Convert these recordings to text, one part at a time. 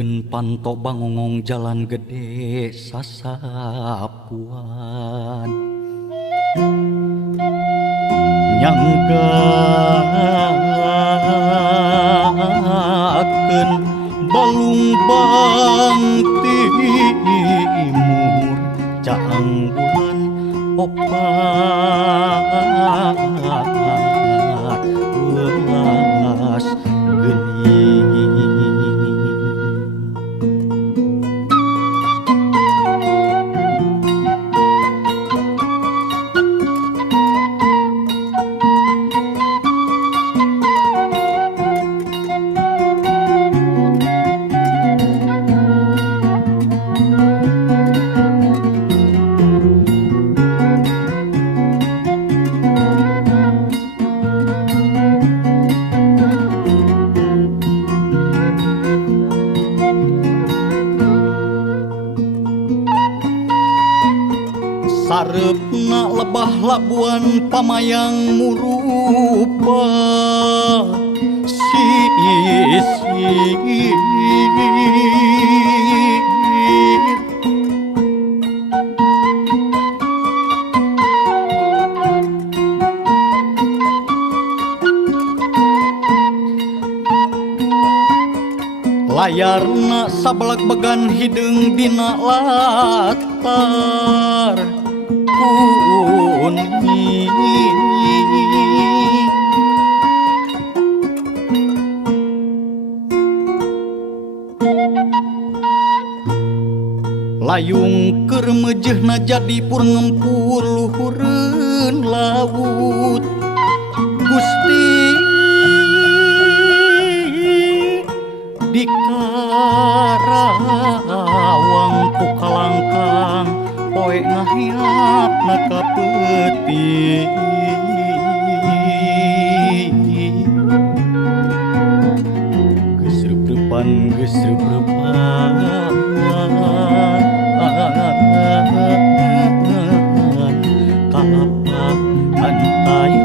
Pikeun panto bangongong jalan gede sasapuan nyanggakeun balung bang timur caang bulan opat welas geuning. Sarepna lebah labuan pamayang murupa sisir layarna sabalak bagan hideung dina latar kuning layung keur meujeuhna jadi pur ngempur luhureun laut Gusti di Karawang ku kalangkang poe ngahiapna ka peuting geus reupreupan kalapa antai-antayan.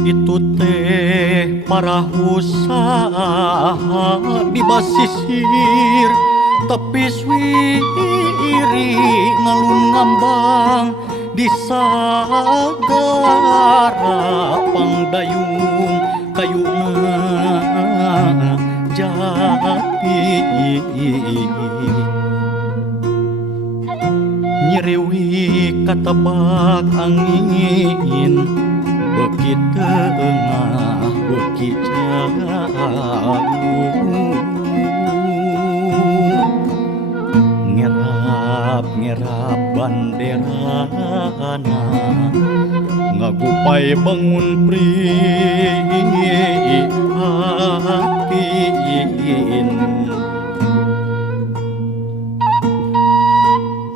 Itu teh para usaha di basisir tepi swiri ngalun ngambang di sagara pangdayung kayuna jati nyeriwi katebak angin beki tengah beki jauh ngerap banderana ngagupai bangun prihatin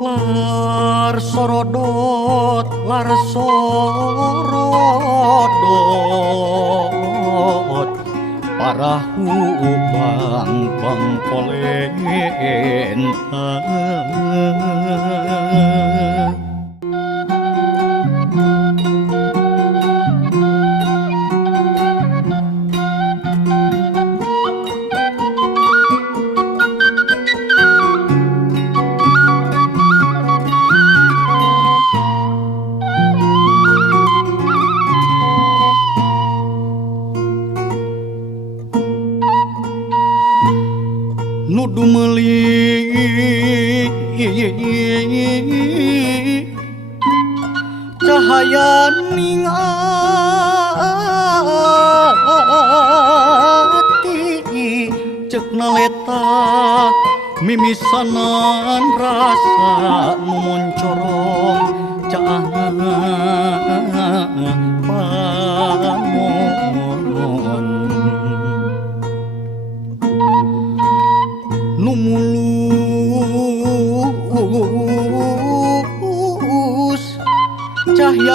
lar sorodot parahu bang polenta nudu meuli cahaya ningati cek naleta mimisanan rasa nu moncorong caang panon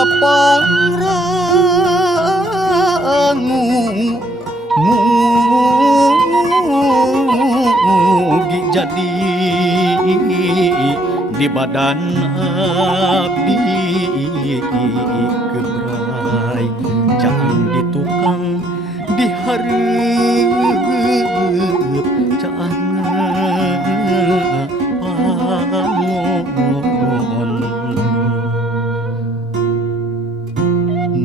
sadaya pangrangu mugi jadi di badan abdi gebrai jangan ditukang dihareup caana pangon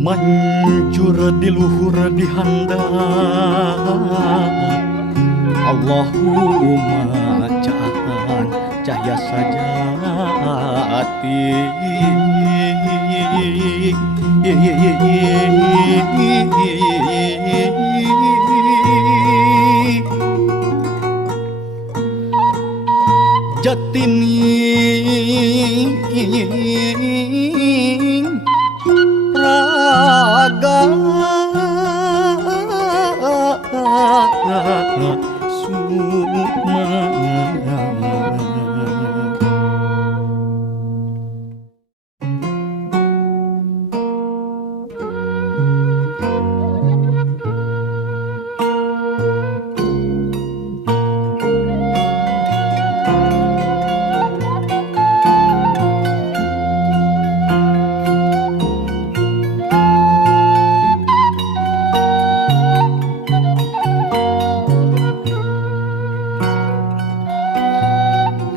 manjur di luhur di handap Allahumma cahaya sajati jatining raga sukma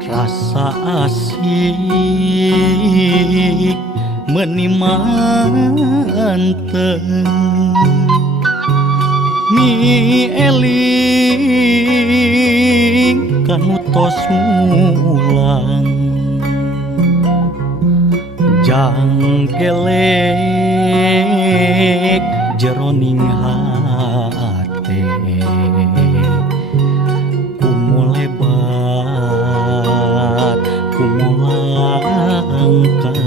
rasa asik menimanteng mi eling kanu tos mulang janggelek jeroning hate kumulebat kumulangkang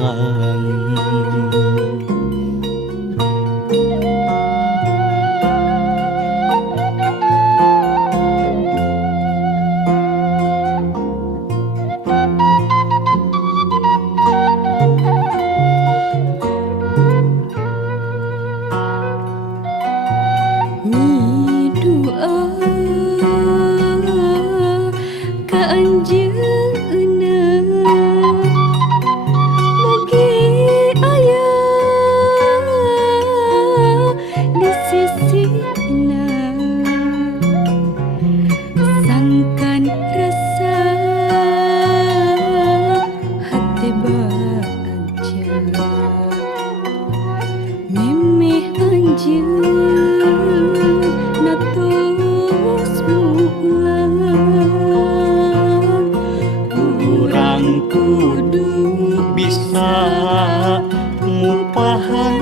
ngupahan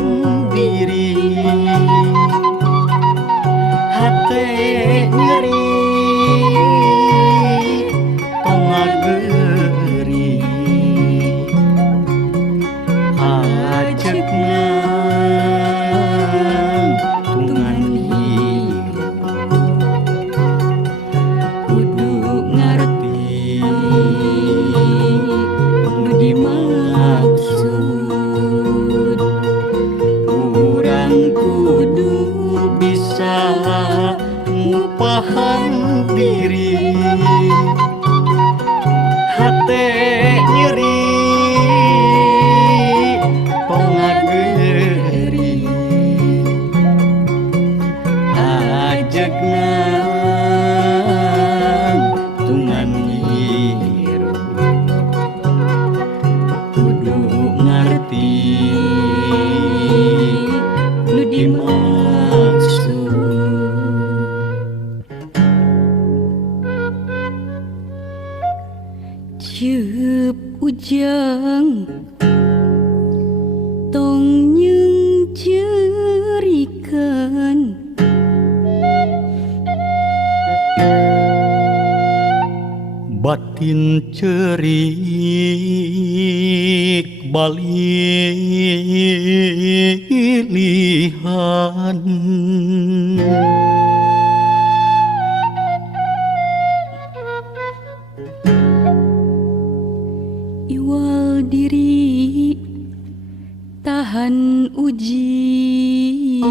diri hate nyeri tongageri ajekna tungan hirup kudu ngarti nu dimaksud urang kudu bisa ngupahan diri hate nyeri pongageri ajekna tungan hirup kudu ngarti nu dimaksud cieup ujang tong nyeng ceurikeun batin cerik balilihan iwal diri tah bahan uji